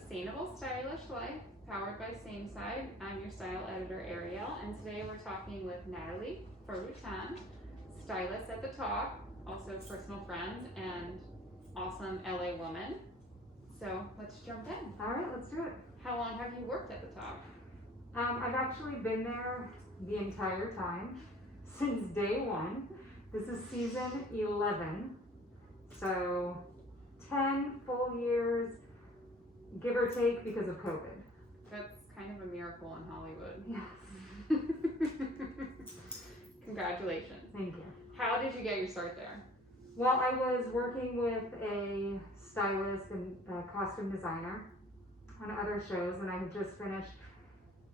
Sustainable Stylish Life, powered by SameSide. I'm your style editor, Ariel, and today we're talking with Natalie, Foroutan, stylist at the top, also personal friend and awesome LA woman. So let's jump in. All right, let's do it. How long have you worked at the top? I've actually been there the entire time, since day one. This is season 11, so 10 full years, give or take, because of COVID. That's kind of a miracle in Hollywood. Yes. Congratulations. Thank you. How did you get your start there? Well, I was working with a stylist and costume designer on other shows, and I had just finished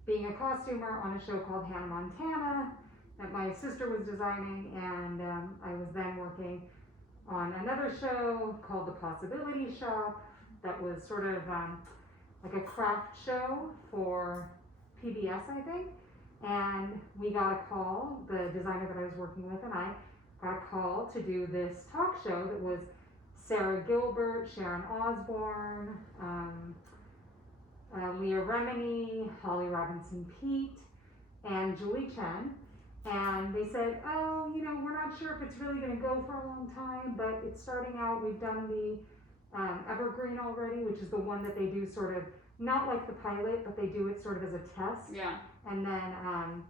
being a costumer on a show called Hannah Montana that my sister was designing, and I was then working on another show called The Possibility Shop that was sort of like a craft show for PBS, I think. And we got a call, the designer that I was working with and I got a call to do this talk show that was Sarah Gilbert, Sharon Osbourne, Leah Remini, Holly Robinson Peete, and Julie Chen. And they said, oh, you know, we're not sure if it's really going to go for a long time, but it's starting out. We've done the Evergreen already, which is the one that they do sort of, not like the pilot, but they do it sort of as a test. Yeah. And then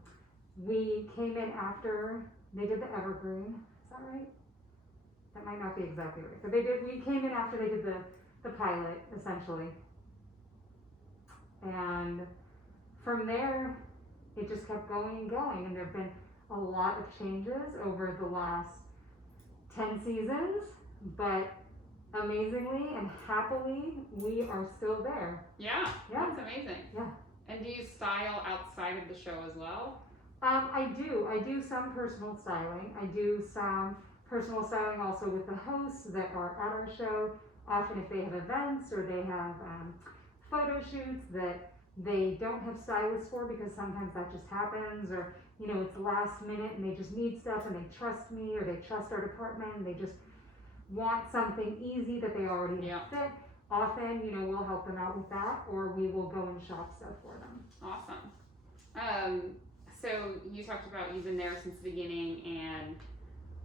we came in after they did the Evergreen. Is that right? That might not be exactly right. But we came in after they did the pilot, essentially. And from there, it just kept going and going. And there have been a lot of changes over the last 10 seasons. But amazingly and happily, we are still there. Yeah, Yeah. That's amazing. Yeah. And do you style outside of the show as well? I do some personal styling. I do some personal styling also with the hosts that are at our show. Often if they have events or they have photo shoots that they don't have stylists for, because sometimes that just happens, or you know, it's last minute and they just need stuff and they trust me or they trust our department and they just want something easy that they already fit. Often, you know, we'll help them out with that, or we will go and shop stuff for them. Awesome. So you talked about you've been there since the beginning and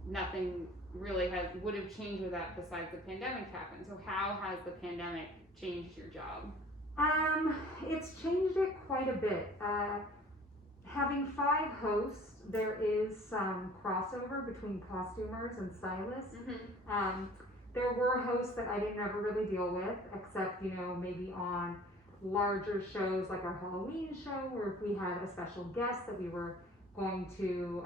nothing really would have changed with that besides the pandemic happened. So how has the pandemic changed your job? It's changed it quite a bit. Having 5 hosts, there is some crossover between costumers and stylists. Mm-hmm. There were hosts that I didn't ever really deal with, except, you know, maybe on larger shows like our Halloween show, or if we had a special guest that we were going to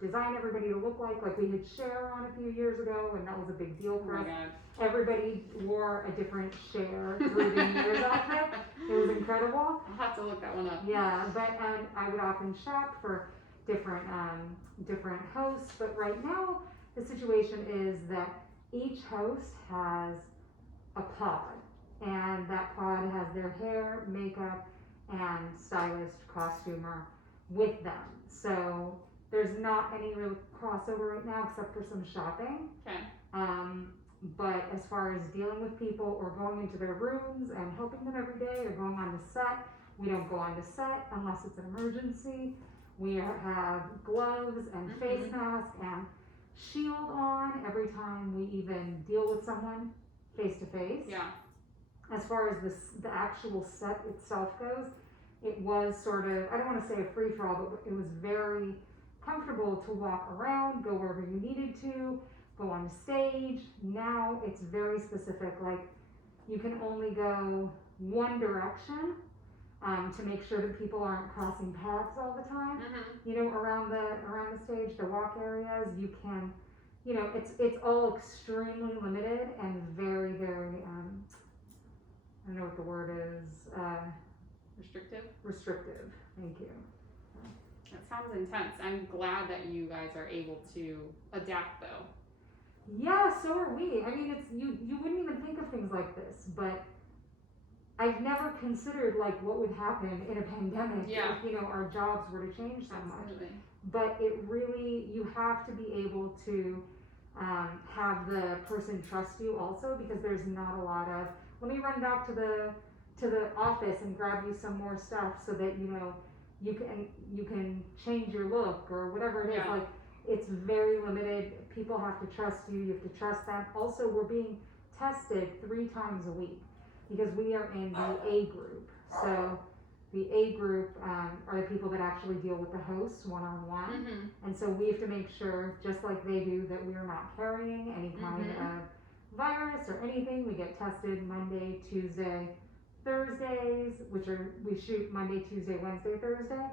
design everybody to look like we had Cher on a few years ago, and that was a big deal for us. God. Everybody wore a different Cher through the years outfit. It was incredible. I'll have to look that one up. Yeah, but I would often shop for different hosts. But right now, the situation is that each host has a pod, and that pod has their hair, makeup, and stylist, costumer with them. So there's not any real crossover right now except for some shopping. Okay. But as far as dealing with people or going into their rooms and helping them every day or going on to set, we don't go on to set unless it's an emergency. We have gloves and face mask and shield on every time we even deal with someone face to face. Yeah. As far as the actual set itself goes, it was sort of, I don't want to say a free-for-all, but it was very comfortable to walk around, go wherever you needed to, go on stage. Now it's very specific, like you can only go one direction to make sure that people aren't crossing paths all the time. Mm-hmm. You know, around the stage, the walk areas, you can, you know, it's all extremely limited and very, very, I don't know what the word is. Restrictive. Thank you. That sounds intense. I'm glad that you guys are able to adapt though. Yeah, so are we. I mean, it's you wouldn't even think of things like this, but I've never considered like what would happen in a pandemic if, you know, our jobs were to change so Absolutely. much. But it really, you have to be able to have the person trust you also, because there's not a lot of let me run back to the office and grab you some more stuff so that you can change your look or whatever it is. Yeah. Like, it's very limited. People have to trust you. You have to trust them. Also, we're being tested 3 times a week because we are in the A group. So the A group are the people that actually deal with the hosts one-on-one. Mm-hmm. And so we have to make sure, just like they do, that we are not carrying any kind of virus or anything. We get tested Monday, Tuesday, Thursdays, we shoot Monday, Tuesday, Wednesday, Thursday.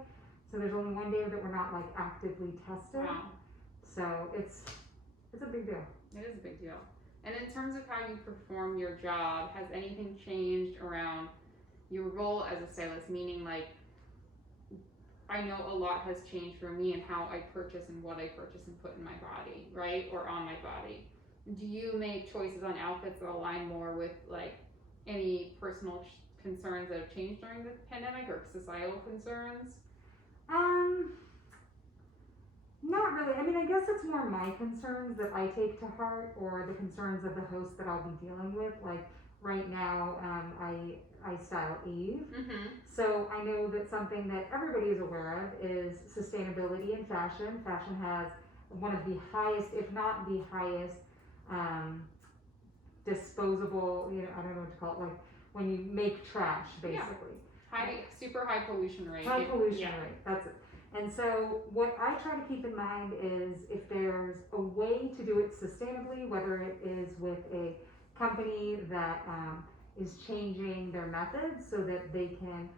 So there's only one day that we're not like actively tested. Wow. So it's a big deal. It is a big deal. And in terms of how you perform your job, has anything changed around your role as a stylist? Meaning, like, I know a lot has changed for me and how I purchase and what I purchase and put in my body, right? Or on my body. Do you make choices on outfits that align more with like any personal concerns that have changed during the pandemic or societal concerns? Not really. I mean, I guess it's more my concerns that I take to heart, or the concerns of the host that I'll be dealing with. Like right now, I style Eve, so I know that something that everybody is aware of is sustainability in fashion. Fashion has one of the highest, if not the highest, disposable. I don't know what to call it. Like when you make trash, basically. Super high pollution rate. High pollution rate. That's it. And so what I try to keep in mind is if there's a way to do it sustainably, whether it is with a company that is changing their methods so that they can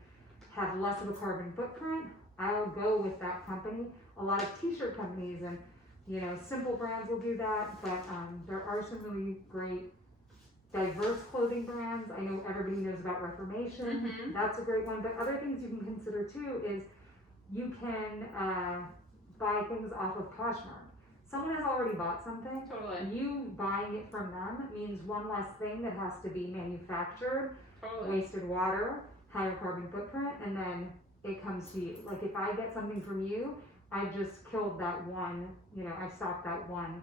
have less of a carbon footprint, I'll go with that company. A lot of t-shirt companies and simple brands will do that, but there are some really great diverse clothing brands. I know everybody knows about Reformation. That's a great one. But other things you can consider too is you can buy things off of Poshmark. Someone has already bought something. Totally. You buying it from them means one less thing that has to be manufactured, wasted water, higher carbon footprint, and then it comes to you. Like if I get something from you, I just killed that one, I stopped that one.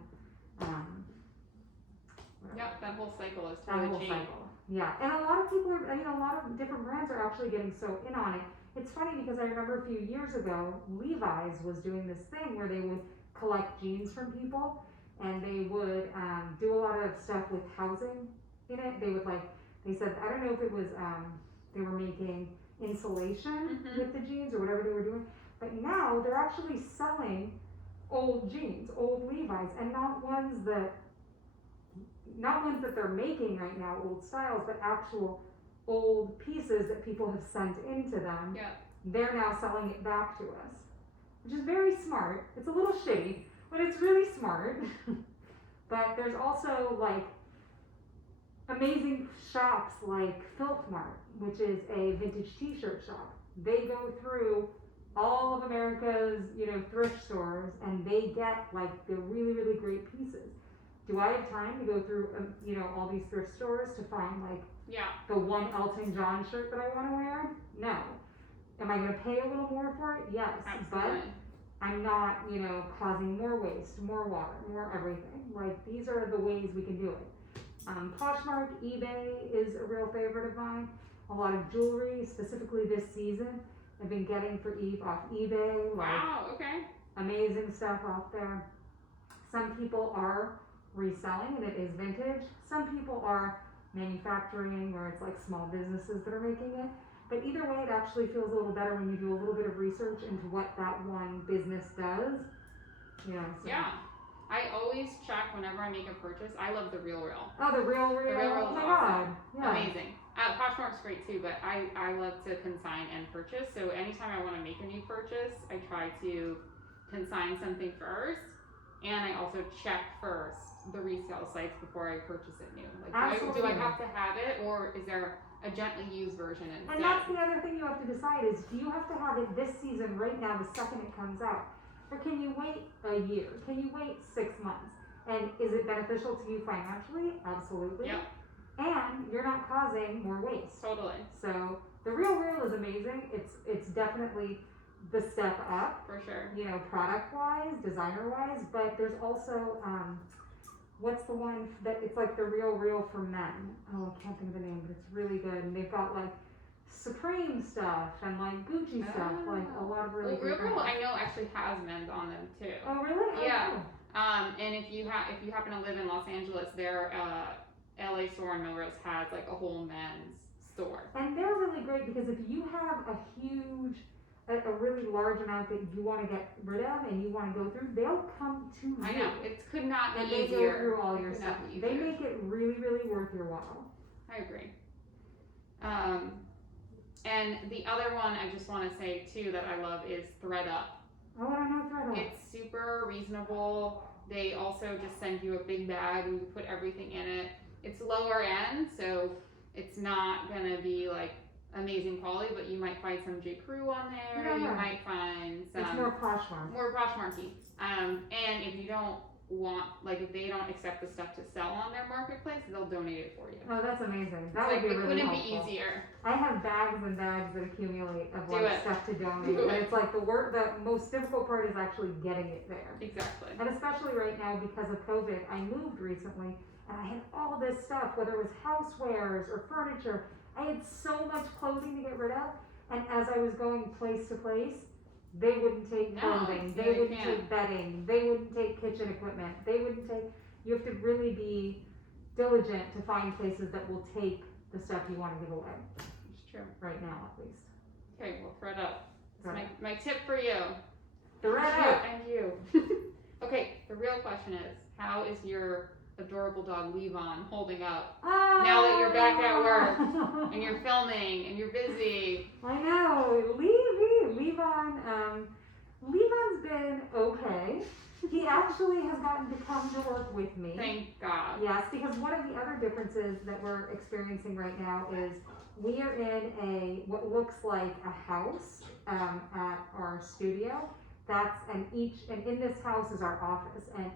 That whole cycle is that totally whole changed. cycle. Yeah, and a lot of people are, a lot of different brands are actually getting so in on it. It's funny because I remember a few years ago, Levi's was doing this thing where they would collect jeans from people, and they would do a lot of stuff with housing in it. They would they said, I don't know if it was, they were making insulation with the jeans or whatever they were doing, but now they're actually selling old jeans, old Levi's, and not ones that they're making right now, old styles, but actual old pieces that people have sent into them. Yeah. They're now selling it back to us, which is very smart. It's a little shitty, but it's really smart. But there's also amazing shops like Filth Mart, which is a vintage t-shirt shop. They go through all of America's, thrift stores, and they get the really, really great pieces. Do I have time to go through, all these thrift stores to find the one Elton John shirt that I want to wear? No. Am I going to pay a little more for it? Yes. Absolutely. But I'm not, causing more waste, more water, more everything. These are the ways we can do it. Poshmark, eBay is a real favorite of mine. A lot of jewelry, specifically this season, I've been getting for Eve off eBay. Wow, okay. Amazing stuff off there. Some people are reselling and it is vintage. Some people are manufacturing where it's small businesses that are making it. But either way, it actually feels a little better when you do a little bit of research into what that one business does. Yeah. I always check whenever I make a purchase. I love the Real. Oh, the Real. The Real Oh is my awesome. God. Yeah. Amazing. Poshmark's great too, but I love to consign and purchase. So anytime I want to make a new purchase, I try to consign something first, and I also check first the resale sites before I purchase it new. Do I have to have it, or is there a gently used version instead? And that's the other thing you have to decide is, do you have to have it this season right now the second it comes out? Or can you wait a year? Can you wait 6 months? And is it beneficial to you financially? Absolutely. Yep. And you're not causing more waste. Totally. So the Real is amazing. It's definitely the step up. For sure. Product wise, designer wise, but there's also what's the one that it's like the Real for men? Oh, I can't think of the name, but it's really good. And they've got like Supreme stuff and like Gucci stuff, like a lot of really good Real brands. I know actually has men's on them too. Oh, really? Oh, Yeah. cool. And if you happen to live in Los Angeles, their LA store in Melrose has like a whole men's store. And they're really great because if you have a really large amount that you want to get rid of and you want to go through, they'll come to you. I know, it could not be and they easier. go through all your stuff. They make it really, really worth your while. I agree. And the other one I just want to say too that I love is ThreadUp. Oh, I don't know ThreadUp. It's super reasonable. They also just send you a big bag and you put everything in it. It's lower end, so it's not gonna be like amazing quality, but you might find some J. Crew on there. Yeah. You might find some it's more Poshmark. More Poshmarky. And if you don't want, like, if they don't accept the stuff to sell on their marketplace, they'll donate it for you. Oh, that's amazing. That It's would be it really couldn't helpful. be easier. I have bags and bags that accumulate of Do like it. stuff to donate, Do and it. it's like the most difficult part is actually getting it there. Exactly. And especially right now because of COVID, I moved recently and I had all this stuff, whether it was housewares or furniture. I had so much clothing to get rid of, and as I was going place to place, they wouldn't take clothing, No, they they wouldn't can't. take bedding, they wouldn't take kitchen equipment, you have to really be diligent to find places that will take the stuff you want to give away. It's true. Right now, at least. Okay, well, ThreadUp. That's ThreadUp. my tip for you. ThreadUp. And you. Okay, the real question is, how is your adorable dog Levon holding up? Now that you're back at work and you're filming and you're busy. I know. Levon's been okay. He actually has gotten to come to work with me. Thank God. Yes, because one of the other differences that we're experiencing right now is we are in what looks like a house at our studio. And in this house is our office, and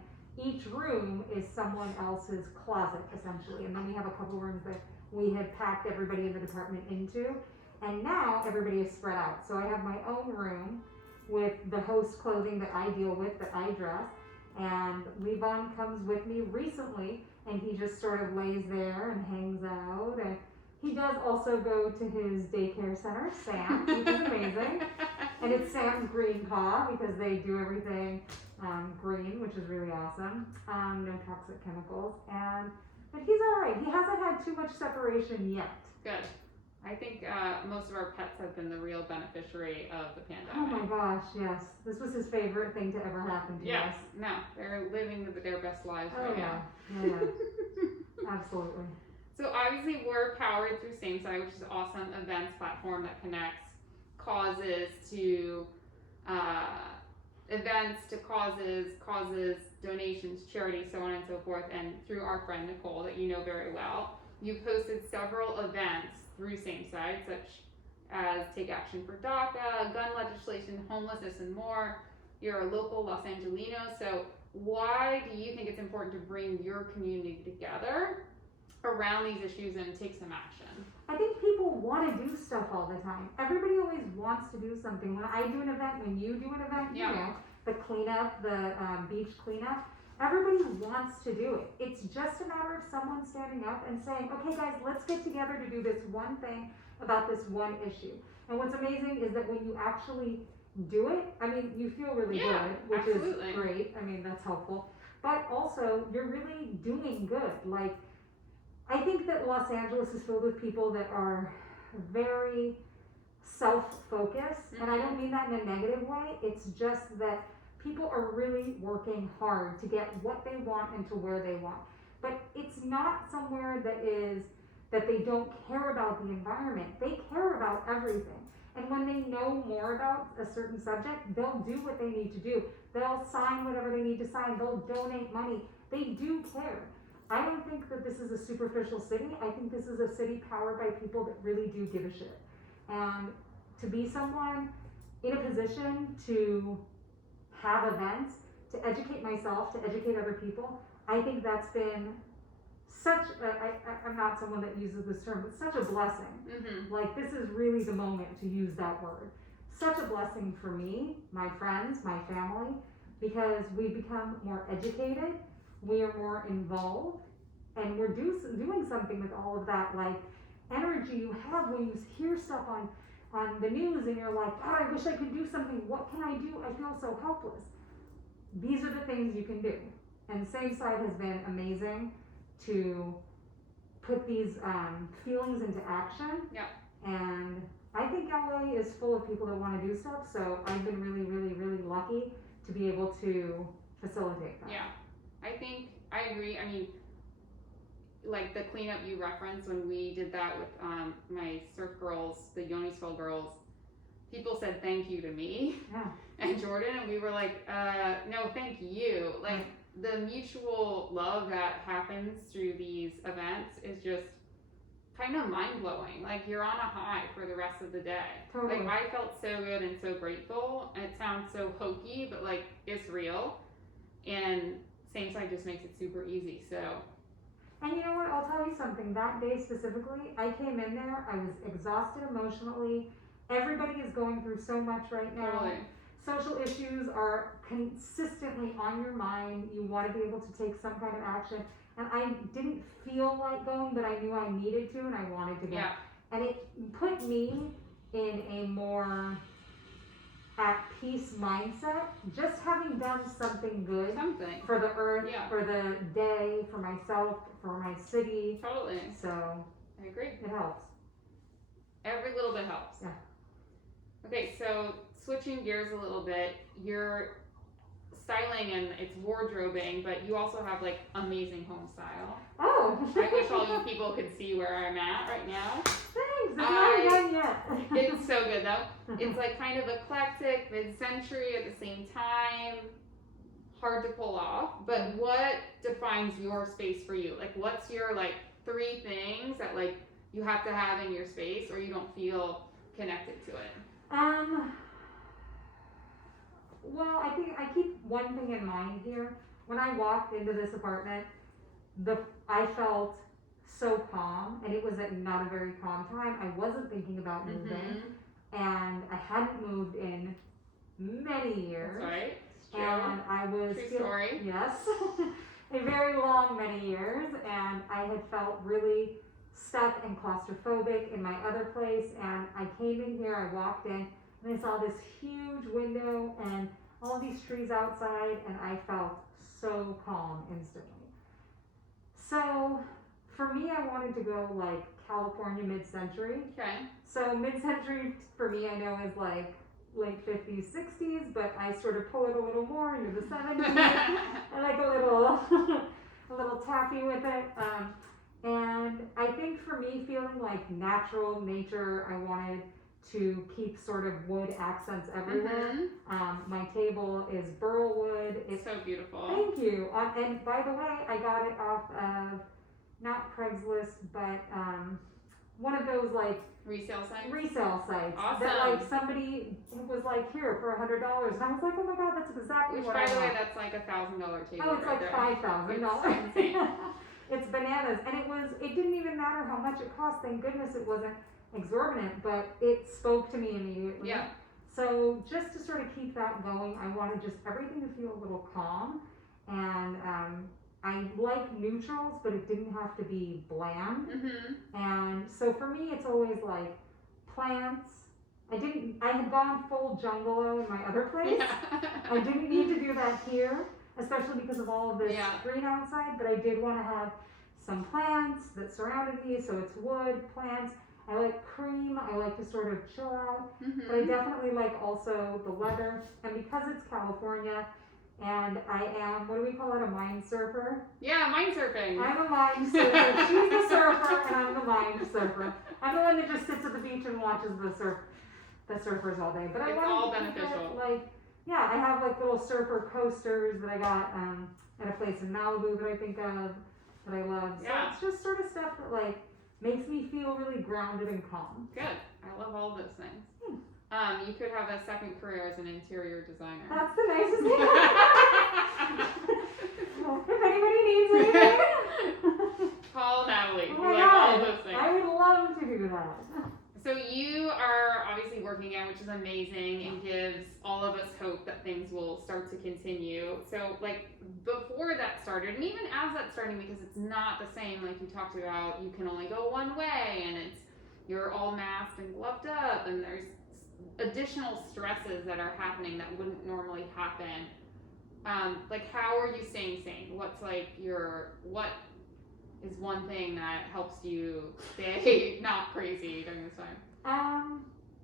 each room is someone else's closet essentially, and then we have a couple rooms that we had packed everybody in the department into, and now everybody is spread out. So I have my own room with the host clothing that I deal with, that I dress, and Levon comes with me recently, and he just sort of lays there and hangs out, and he does also go to his daycare center, Sam, which is amazing, and it's Sam's Green Paw because they do everything green, which is really awesome, no toxic chemicals, but he's alright. He hasn't had too much separation yet. Good. I think most of our pets have been the real beneficiary of the pandemic. Oh my gosh, yes. This was his favorite thing to ever happen to us. No, they're living their best lives Oh right yeah, now. yeah, absolutely. So obviously we're powered through SameSide, which is an awesome events platform that connects causes to events to causes, donations, charities, so on and so forth, and through our friend Nicole that you know very well. You've hosted several events through SameSide, such as Take Action for DACA, gun legislation, homelessness, and more. You're a local Los Angelino, so why do you think it's important to bring your community together around these issues and take some action? I think people want to do stuff all the time. Everybody always wants to do something. When I do an event, when you do an event, Yeah. you know, the cleanup, the beach cleanup, everybody wants to do it. It's just a matter of someone standing up and saying, okay guys, let's get together to do this one thing about this one issue. And what's amazing is that when you actually do it, I mean, you feel really good, which absolutely. is great. I mean, that's helpful. But also, you're really doing good. Like, I think that Los Angeles is filled with people that are very self-focused, and I don't mean that in a negative way. It's just that people are really working hard to get what they want and to where they want. But it's not somewhere that they don't care about the environment. They care about everything. And when they know more about a certain subject, they'll do what they need to do. They'll sign whatever they need to sign. They'll donate money. They do care. I don't think that this is a superficial city. I think this is a city powered by people that really do give a shit. And to be someone in a position to have events, to educate myself, to educate other people, I think that's been I'm not someone that uses this term, but such a blessing. Mm-hmm. Like, this is really the moment to use that word. Such a blessing for me, my friends, my family, because we've become more educated. we are more involved, and we're doing something with all of that, like, energy you have when you hear stuff on the news and you're like, oh, I wish I could do something. What can I do? I feel so helpless. These are the things you can do. And SameSide has been amazing to put these feelings into action. Yeah. And I think LA is full of people that want to do stuff, so I've been really, really, really lucky to be able to facilitate that. Yeah. I agree. I mean, like the cleanup you referenced when we did that with my surf girls, the Yonisville girls, people said thank you to me and Jordan, and we were like, no, thank you. Like the mutual love that happens through these events is just kind of mind blowing. Like you're on a high for the rest of the day. Totally. Like I felt so good and so grateful. And it sounds so hokey, but like it's real. And SameSide just makes it super easy. So. And you know what, I'll tell you something, that day specifically, I came in there, I was exhausted emotionally, everybody is going through so much right now. Totally. Social issues are consistently on your mind, you want to be able to take some kind of action, and I didn't feel like going, but I knew I needed to and I wanted to go. Yeah. And it put me in a more at peace mindset, just having done something good for the earth, for the day, for myself, for my city. Totally. So I agree. It helps. Every little bit helps. Yeah. Okay, so switching gears a little bit, you're styling and it's wardrobing, but you also have like amazing home style. Oh. I wish all you people could see where I'm at right now. Thanks, it's not done yet. It's so good though. It's like kind of eclectic, mid-century at the same time. Hard to pull off, but what defines your space for you? Like what's your like 3 things that like you have to have in your space or you don't feel connected to it? Well, I think I keep one thing in mind here. When I walked into this apartment, I felt so calm, and it was at not a very calm time. I wasn't thinking about moving, and I hadn't moved in many years. That's right. It's true. And I was True story. Yes, a very long many years, and I had felt really stuck and claustrophobic in my other place. And I came in here, I walked in, and I saw this huge window and all these trees outside, and I felt so calm instantly. So for me, I wanted to go like California mid-century. Okay. So mid-century for me, I know is like late 50s, 60s, but I sort of pull it a little more into the 70s. I like a little taffy with it. And I think for me, feeling like natural nature, I wanted to keep sort of wood accents everywhere. My table is burl wood. It's so beautiful. Thank you. And by the way, I got it off of not Craigslist, but one of those like resale sites. Awesome. That like somebody was like, here for $100, and I was like, oh my god, that's exactly what I want. Which by the way, that's like $1,000 table. Oh, it's right like $5,000. It's insane. It's bananas, and it didn't even matter how much it cost. Thank goodness it wasn't exorbitant, but it spoke to me immediately. Yeah. So just to sort of keep that going, I wanted just everything to feel a little calm, and I like neutrals, but it didn't have to be bland. And so for me, it's always like plants. I had gone full jungalo in my other place. I didn't need to do that here, especially because of all of this green outside, but I did want to have some plants that surrounded me, so it's wood, plants. I like cream, I like to sort of chill out, but I definitely like also the leather, and because it's California, and I am, what do we call it, a mind surfer? Yeah, mind surfing. I'm a mind surfer. She's the surfer, and I'm the mind surfer. I'm the one that just sits at the beach and watches the surfers all day. But I it's wanted all to keep beneficial. it, like, yeah, I have like little surfer coasters that I got at a place in Malibu that I think of, that I love. So it's just sort of stuff that like makes me feel really grounded and calm. Good. I love all those things. You could have a second career as an interior designer. That's the nicest thing. Well, if anybody needs anything, call Natalie. Oh my like God. all those things. I would love to do that. So you are obviously working out, which is amazing and gives all of us hope that things will start to continue. So like before that started, and even as that's starting, because it's not the same, like you talked about, you can only go one way, and you're all masked and gloved up, and there's additional stresses that are happening that wouldn't normally happen. Like how are you staying sane? What is one thing that helps you stay not crazy during this time?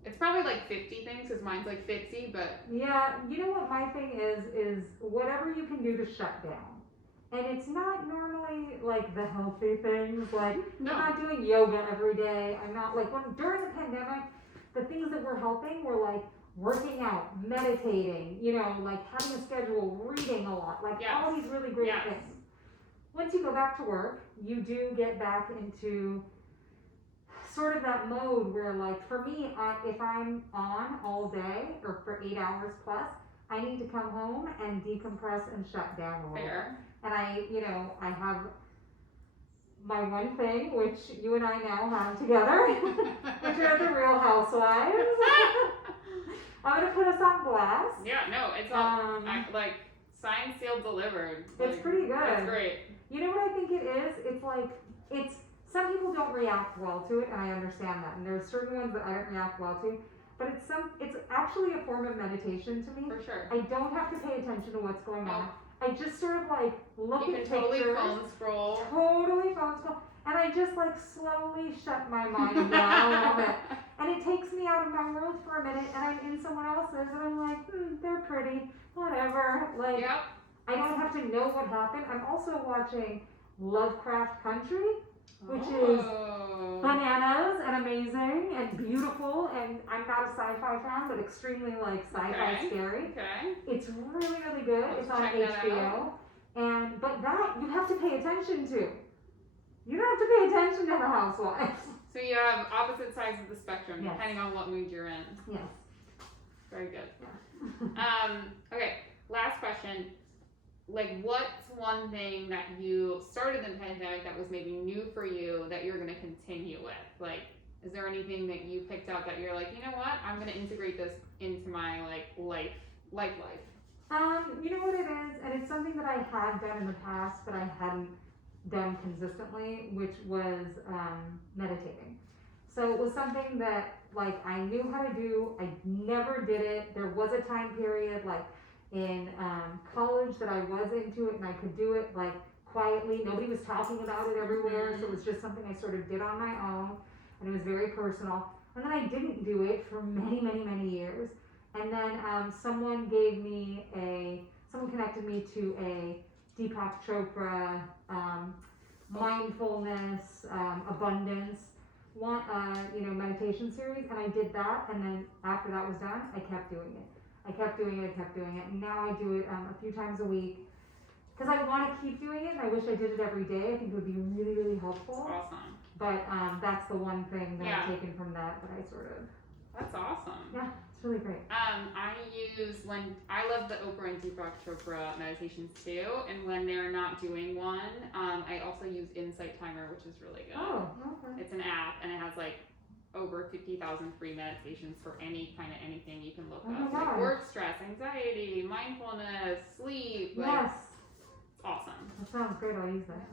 It's probably like 50 things, because mine's like 50, but yeah, you know what my thing is whatever you can do to shut down. And it's not normally like the healthy things, like no. I'm not doing yoga every day. I'm not like during the pandemic, the things that were helping were like working out, meditating, you know, like having a schedule, reading a lot, like Yes. all these really great Yes. things. Once you go back to work, you do get back into sort of that mode where, like, for me, if I'm on all day or for 8 hours plus, I need to come home and decompress and shut down a little bit. And I have my one thing, which you and I now have together, which are the Real Housewives. I'm gonna put us on blast. Yeah, no, it's all like signed, sealed, delivered. It's like, pretty good. It's great. You know what I think it is? It's like, some people don't react well to it, and I understand that. And there's certain ones that I don't react well to, but it's actually a form of meditation to me. For sure. I don't have to pay attention to what's going on. I just sort of like look at pictures. Totally phone scroll. Totally phone scroll. And I just like slowly shut my mind down a little bit. And it takes me out of my world for a minute, and I'm in someone else's, and I'm like, they're pretty, whatever. Like, Yep. I don't have to know what happened. I'm also watching Lovecraft Country, which is bananas and amazing and beautiful, and I'm not a sci-fi fan, but extremely like sci-fi scary. Okay. It's really, really good. It's on HBO. But that you have to pay attention to. You don't have to pay attention to the Housewives. So you have opposite sides of the spectrum, Yes. depending on what mood you're in. Yes. Very good. Yeah. Okay, last question. Like, what's one thing that you started in the pandemic that was maybe new for you that you're going to continue with? Like, is there anything that you picked out that you're like, you know what, I'm going to integrate this into my like life? You know what it is, and it's something that I had done in the past, but I hadn't done consistently, which was meditating. So it was something that like I knew how to do. I never did it. There was a time period like in college that I was into it, and I could do it like quietly. Nobody was talking about it everywhere, so it was just something I sort of did on my own, and it was very personal. And then I didn't do it for many, many, many years. And then someone connected me to a Deepak Chopra mindfulness, abundance, meditation series, and I did that. And then after that was done, I kept doing it. And now I do it a few times a week because I want to keep doing it, and I wish I did it every day. I think it would be really, really helpful. That's awesome. But that's the one thing that I've taken from that I sort of. That's awesome. Yeah, it's really great. I love the Oprah and Deepak Chopra meditations too, and when they're not doing one, I also use Insight Timer, which is really good. Oh, okay. It's an app, and it has like over 50,000 free meditations for any kind of anything you can look up, like work stress, anxiety, mindfulness, sleep. Yes. It's awesome. That sounds great. I'll use that.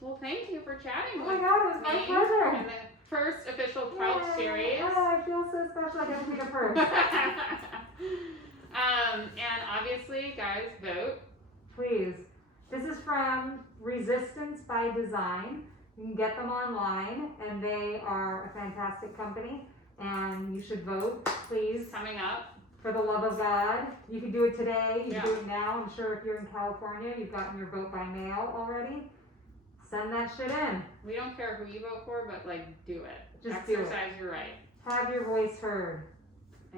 Well, thank you for chatting Oh with my God, it was my me pleasure. in the first official couch series. Oh, I feel so special. I get to be the first. And obviously, guys, vote. Please. This is from Resistance by Design. You can get them online, and they are a fantastic company, and you should vote, please. Coming up. For the love of God. You can do it today. You can do it now. I'm sure if you're in California, you've gotten your vote by mail already. Send that shit in. We don't care who you vote for, but like, do it. Just exercise your right. Have your voice heard.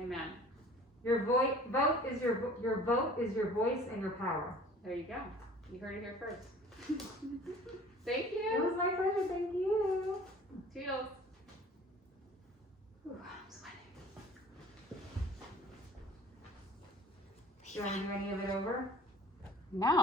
Amen. Your vote is your vote is your voice and your power. There you go. You heard it here first. Thank you. It was my pleasure. Thank you. Toodles. Ooh, I'm sweating. Do you want to do any of it over? No.